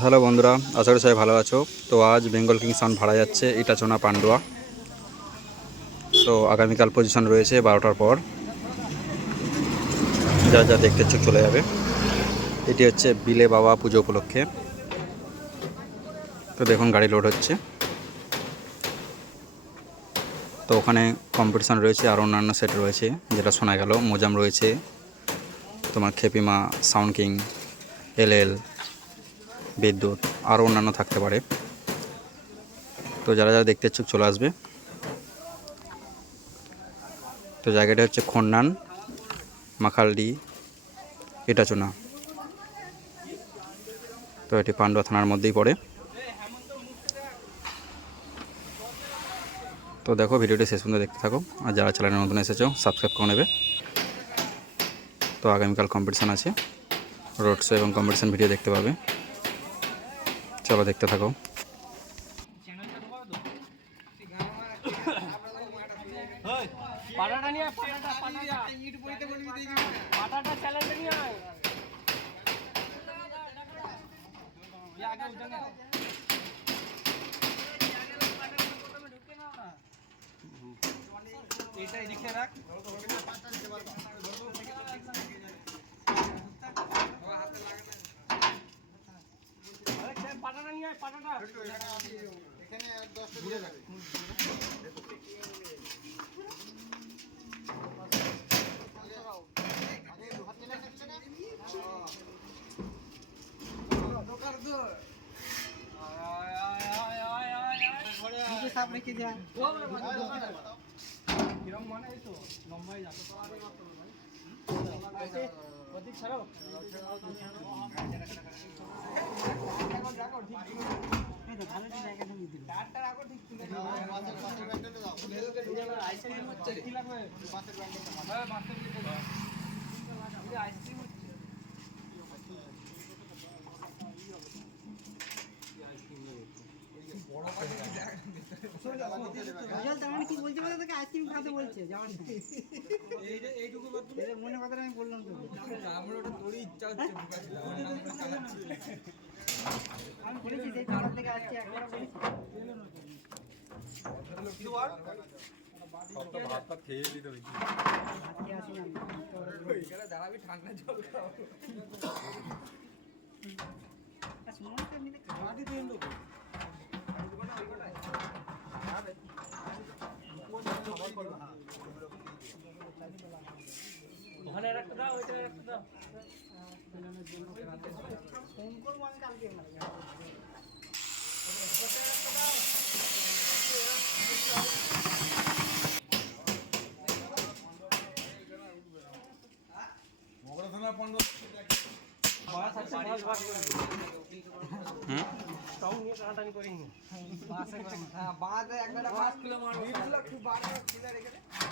Hello বন্ধুরা, আশা করি সবাই ভালো আছো। তো আজ বেঙ্গল কিং সাউন্ড ভাড়া যাচ্ছে ইটাচোনা পান্ডুয়া। তো আগামীকাল পজিশন রয়েছে বারোটার পর। যা যা দেখতে ইচ্ছুক চলে যাবে। এটি হচ্ছে বিলে বাবা পুজো উপলক্ষে। তো দেখুন গাড়ি লোড হচ্ছে। তো ওখানে কম্পিটিশান রয়েছে, আর অন্যান্য সেট রয়েছে, যেটা শোনা গেল। মোজাম রয়েছে, তোমার খেপিমা সাউন্ড কিং এল এল বিদ্যুৎ, আরও অন্যান্য থাকতে পারে। তো যারা যারা দেখতে ইচ্ছুক চলে আসবে। তো জায়গাটা হচ্ছে খন্নান, মাখালডি, ইটাচোনা। তো এটি পান্ডুয়া থানার মধ্যেই পড়ে। তো দেখো, ভিডিওটি শেষ পর্যন্ত দেখতে থাকো। আর যারা চ্যানেলে নতুন এসেছ সাবস্ক্রাইব করে নেবে। তো আগামীকাল কম্পিটিশান আছে। রোড এবং কম্পিটিশান ভিডিও দেখতে পাবে। চলো দেখতে থাকো পাটাটা নিয়ে আয়, পাটাটা পাটাটা পাটাটা চ্যালেঞ্জ নিয়ে আয় ये आगे उठेंगे এটা এদিকে রাখ পাটাটা নিয়ে আয়, পাটাটা কিরম মানে এই তো? লম্বাই যাবে আইসক্রিম কি বলছে বলে তোকে? আইসক্রিম খাতে বলছে যাওয়ার মনে কথাটা আমি বললাম তো। আমি বলেছি সেই সকাল থেকে আসছি একবার বলেছি। আজকে ঠান্ডা না আর ওখানে একটা দাও ওইটা একটা দাও ফোন করবো আমি কালকে বাস আছে বাস বাস